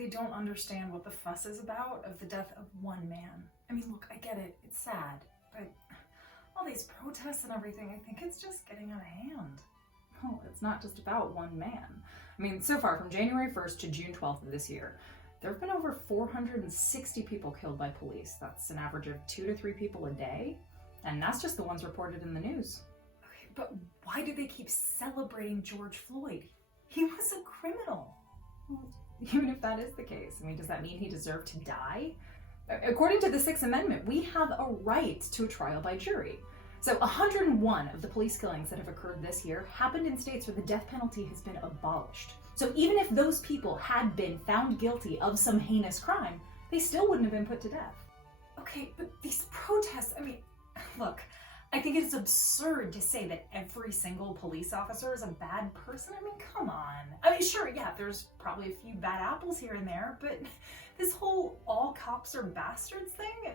really don't understand what the fuss is about of the death of one man. I mean, look, I get it. It's sad. But all these protests and everything, I think it's just getting out of hand. Oh, it's not just about one man. I mean, so far, from January 1st to June 12th of this year, there have been over 460 people killed by police. That's an average of 2 to 3 people a day. And that's just the ones reported in the news. Okay, but why do they keep celebrating George Floyd? He was a criminal. Well, even if that is the case, I mean, does that mean he deserved to die? According to the Sixth Amendment, we have a right to a trial by jury. So 101 of the police killings that have occurred this year happened in states where the death penalty has been abolished. So even if those people had been found guilty of some heinous crime, they still wouldn't have been put to death. Okay, but these protests, I mean, look, I think it's absurd to say that every single police officer is a bad person. I mean, come on. I mean, sure, yeah, there's probably a few bad apples here and there, but this whole all cops are bastards thing,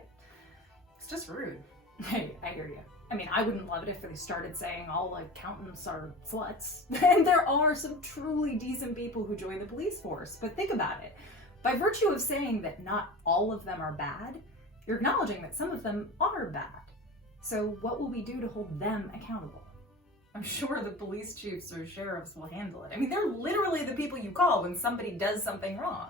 it's just rude. Hey, I hear you. I mean, I wouldn't love it if they started saying all accountants are sluts. And there are some truly decent people who join the police force, but think about it. By virtue of saying that not all of them are bad, you're acknowledging that some of them are bad. So what will we do to hold them accountable? I'm sure the police chiefs or sheriffs will handle it. I mean, they're literally the people you call when somebody does something wrong.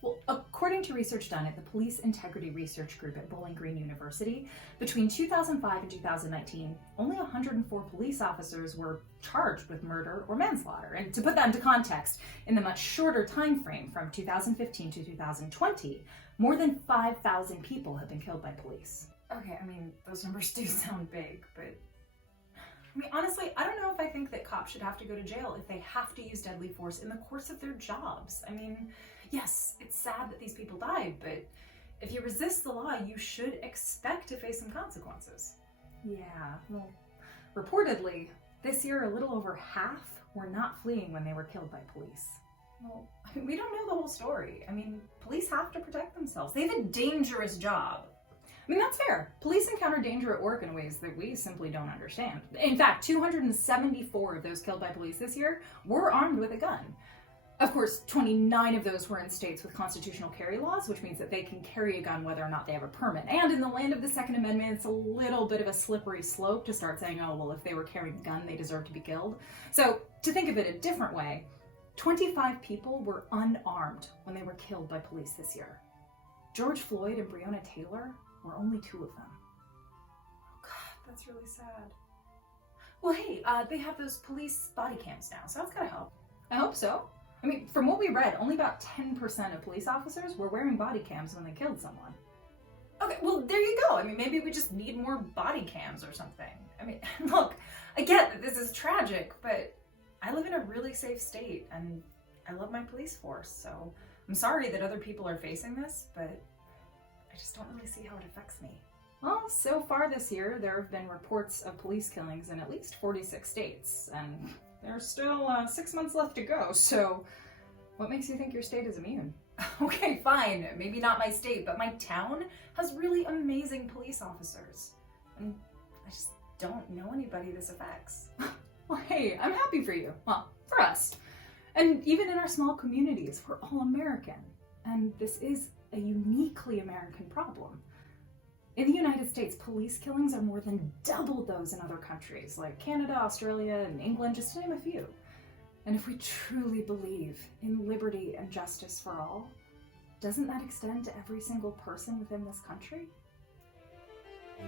Well, according to research done at the Police Integrity Research Group at Bowling Green University, between 2005 and 2019, only 104 police officers were charged with murder or manslaughter. And to put that into context, in the much shorter time frame from 2015 to 2020, more than 5,000 people have been killed by police. Okay, I mean, those numbers do sound big, but I mean, honestly, I don't know if I think that cops should have to go to jail if they have to use deadly force in the course of their jobs. I mean, yes, it's sad that these people died, but if you resist the law, you should expect to face some consequences. Yeah, well, reportedly, this year a little over half were not fleeing when they were killed by police. Well, I mean, we don't know the whole story. I mean, police have to protect themselves. They have a dangerous job. I mean, that's fair. Police encounter danger at work in ways that we simply don't understand. In fact, 274 of those killed by police this year were armed with a gun. Of course, 29 of those were in states with constitutional carry laws, which means that they can carry a gun whether or not they have a permit. And in the land of the Second Amendment, it's a little bit of a slippery slope to start saying, oh, well, if they were carrying a gun, they deserve to be killed. So, to think of it a different way, 25 people were unarmed when they were killed by police this year. George Floyd and Breonna Taylor were only 2 of them. Oh God, that's really sad. Well, hey, they have those police body cams now, so that's gotta help. I hope so. I mean, from what we read, only about 10% of police officers were wearing body cams when they killed someone. Okay, well, there you go. I mean, maybe we just need more body cams or something. I mean, look, I get that this is tragic, but I live in a really safe state, and I love my police force, so I'm sorry that other people are facing this, but I just don't really see how it affects me. Well, so far this year, there have been reports of police killings in at least 46 states, and there's still 6 months left to go, so what makes you think your state is immune? Okay, fine. Maybe not my state, but my town has really amazing police officers. And I just don't know anybody this affects. Well, hey, I'm happy for you. Well, for us. And even in our small communities, we're all American. And this is a uniquely American problem. In the United States, police killings are more than double those in other countries, like Canada, Australia, and England, just to name a few. And if we truly believe in liberty and justice for all, doesn't that extend to every single person within this country?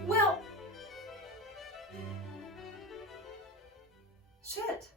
Well, shit.